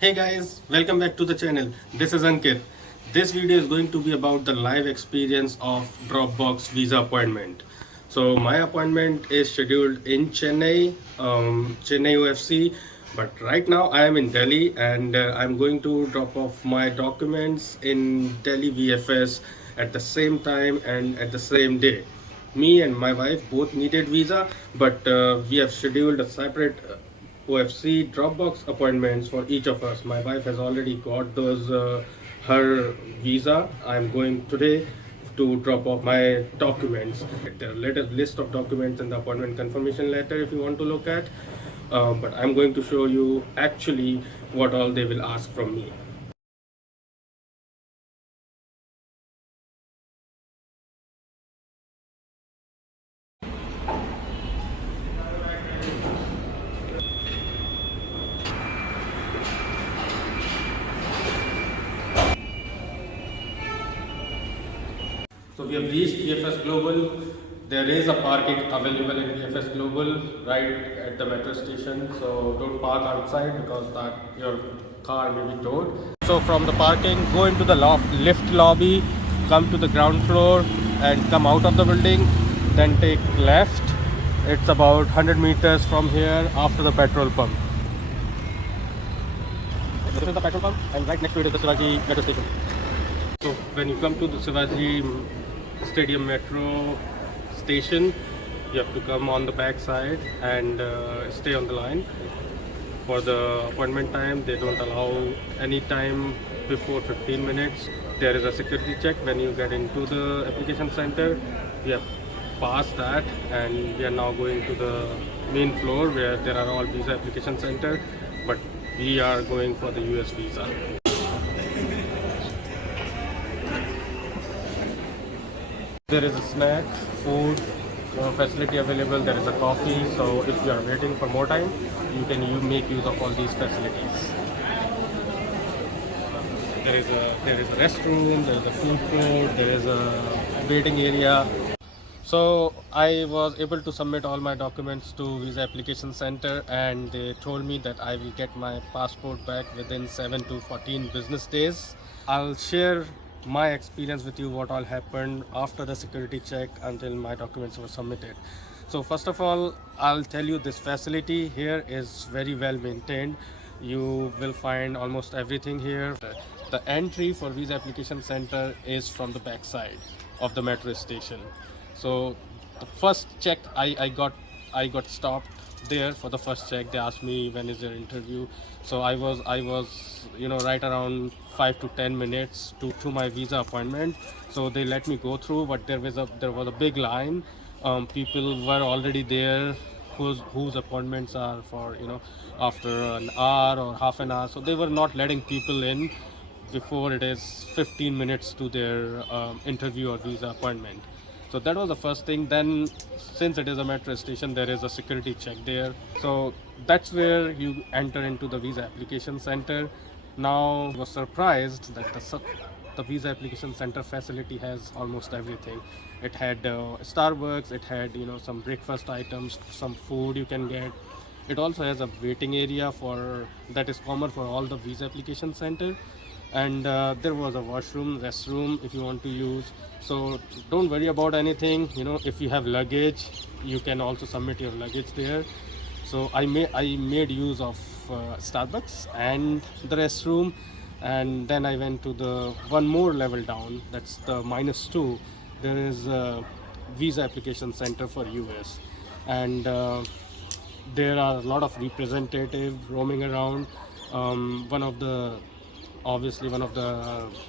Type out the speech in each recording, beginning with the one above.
Hey guys, welcome back to the channel. This is Ankit. This video is going to be about the live experience of Dropbox visa appointment. So my appointment is scheduled in Chennai, Chennai UFC, but right now I am in Delhi and I'm going to drop off my documents in Delhi VFS at the same time and at the same day. Me and my wife both needed visa, but we have scheduled a separate OFC Dropbox appointments for each of us. My wife has already got those her visa. I'm going today to drop off my documents. There are latest list of documents and the appointment confirmation letter if you want to look at. But I'm going to show you actually what all they will ask from me. So we have reached VFS Global. There is a parking available in VFS Global right at the metro station. So don't park outside because your car may be towed. So from the parking, go into the lift lobby, come to the ground floor and come out of the building. Then take left. It's about 100 meters from here after the petrol pump. This is the petrol pump and right next to it is the Shivaji metro station. So when you come to the Shivaji Stadium metro station, you have to come on the back side and stay on the line. For the appointment time, they don't allow any time before 15 minutes. There is a security check when you get into the application center. We have passed that and we are now going to the main floor where there are all visa application center, but we are going for the US visa. There is a snack, food, facility available. There is a coffee. So if you are waiting for more time, you make use of all these facilities. There is a restroom. There is a food court. There is a waiting area. So I was able to submit all my documents to Visa Application Center, and they told me that I will get my passport back within 7 to 14 business days. I'll share my experience with you, what all happened after the security check until my documents were submitted. So first of all, I'll tell you this facility here is very well maintained. You will find almost everything here. The entry for Visa Application Center is from the back side of the metro station. So the first check I got stopped there for the first check. They asked me when is your interview. So I was right around 5 to 10 minutes to my visa appointment. So they let me go through, but there was a big line. People were already there whose appointments are for after an hour or half an hour. So they were not letting people in before it is 15 minutes to their interview or visa appointment. So that was the first thing. Then since it is a metro station, there is a security check there. So that's where you enter into the visa application center. Now I was surprised that the visa application center facility has almost everything. It had Starbucks, it had some breakfast items, some food you can get. It also has a waiting area that is common for all the visa application center. And there was a restroom if you want to use. So don't worry about anything. If you have luggage, you can also submit your luggage there. So I made use of Starbucks and the restroom, and then I went to the one more level down, that's the -2. There is a visa application center for US, and there are a lot of representatives roaming around. One of the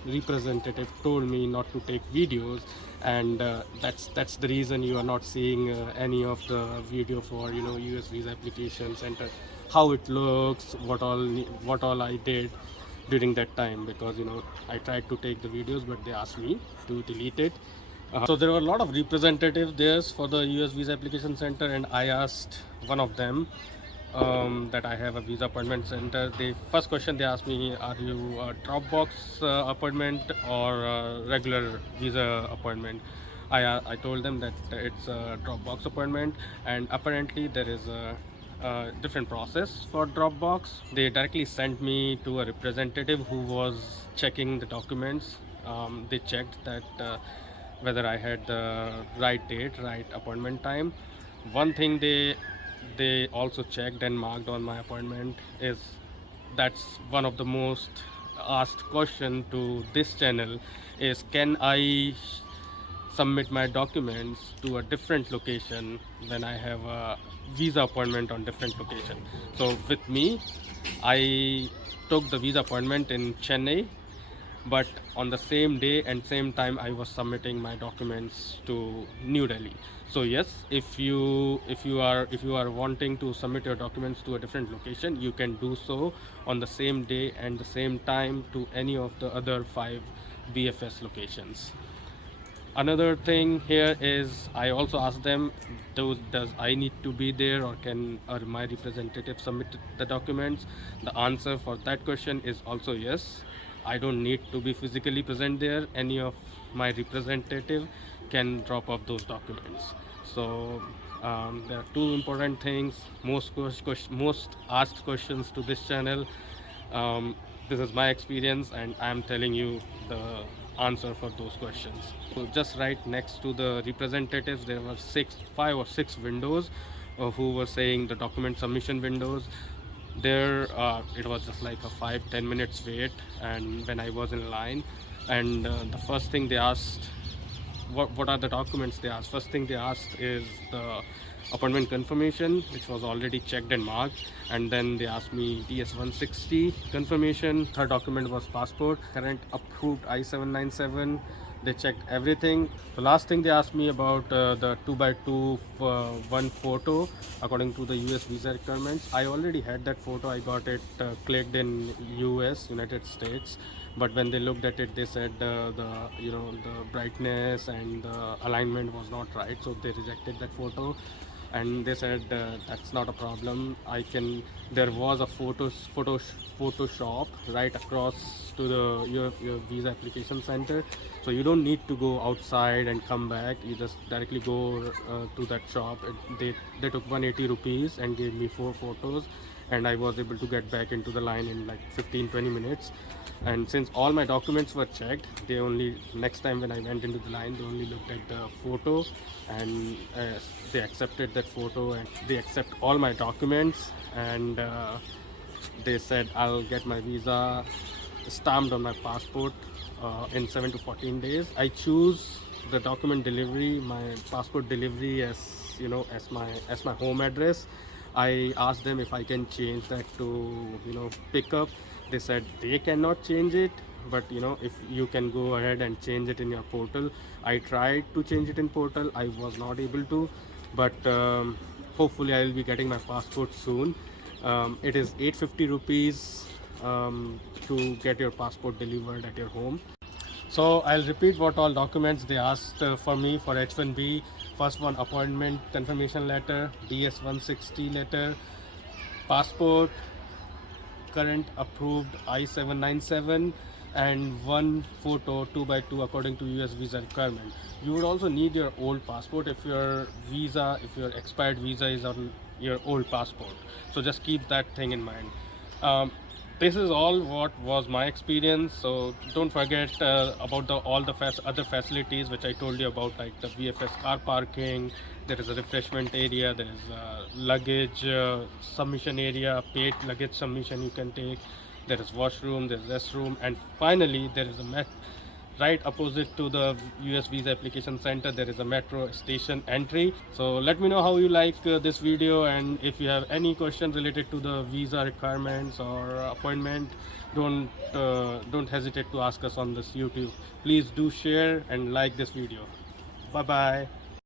representatives told me not to take videos, and that's the reason you are not seeing any of the video for US visa application center, how it looks, what all I did during that time, because I tried to take the videos but they asked me to delete it. So there were a lot of representatives there for the US visa application center, and I asked one of them that I have a visa appointment center. The first question they asked me, are you a Dropbox appointment or a regular visa appointment? I told them that it's a Dropbox appointment, and apparently there is different process for Dropbox. They directly sent me to a representative who was checking the documents. They checked that whether I had the right date, right appointment time. One thing they also checked and marked on my appointment is, that's one of the most asked question to this channel, is can I submit my documents to a different location when I have a visa appointment on different location. So with me, I took the visa appointment in Chennai, but on the same day and same time I was submitting my documents to New Delhi. So yes, if you are wanting to submit your documents to a different location, you can do so on the same day and the same time to any of the other 5 VFS locations. Another thing here is I also asked them, does I need to be there, or my representative submit the documents? The answer for that question is also yes. I don't need to be physically present there. Any of my representative can drop off those documents. So there are 2 important things, most asked questions to this channel. This is my experience and I'm telling you the answer for those questions. So just right next to the representatives, there were 5 or 6 windows who were saying the document submission windows. There it was just like a 5-10 minutes wait, and when I was in line, and the first thing they asked, what are the documents they asked. First thing they asked is the appointment confirmation, which was already checked and marked, and then they asked me DS-160 confirmation. Third document was passport, current approved I-797. They checked everything. The last thing they asked me about the 2x2 one photo according to the US visa requirements. I already had that photo. I got it clicked in United States, but when they looked at it, they said the brightness and the alignment was not right, so they rejected that photo. And they said that's not a problem. There was a Photoshop right across to your visa application center, so you don't need to go outside and come back. You just directly go to that shop. They took 180 rupees and gave me 4 photos, and I was able to get back into the line in like 15-20 minutes. And since all my documents were checked, next time when I went into the line, they only looked at the photo, and they accepted that photo, and they accept all my documents, and they said I'll get my visa stamped on my passport in 7 to 14 days. I choose the document delivery, my passport delivery, as my home address. I asked them if I can change that to pickup. They said they cannot change it, but if you can go ahead and change it in your portal. I tried to change it in portal, I was not able to, but hopefully I will be getting my passport soon. It is 850 rupees to get your passport delivered at your home. So I'll repeat what all documents they asked for me for H1B. First one, appointment confirmation letter, DS-160 letter, passport, current approved I-797, and 1 photo 2x2 according to US visa requirement. You would also need your old passport if your expired visa is on your old passport. So just keep that thing in mind. This is all what was my experience. So don't forget about all the other facilities which I told you about, like the VFS car parking. There is a refreshment area, there is a luggage submission area, paid luggage submission you can take, there is washroom, there is restroom, and finally there is a right opposite to the US visa application center, there is a metro station entry. So let me know how you like this video, and if you have any questions related to the visa requirements or appointment, don't hesitate to ask us on this YouTube. Please do share and like this video. Bye bye.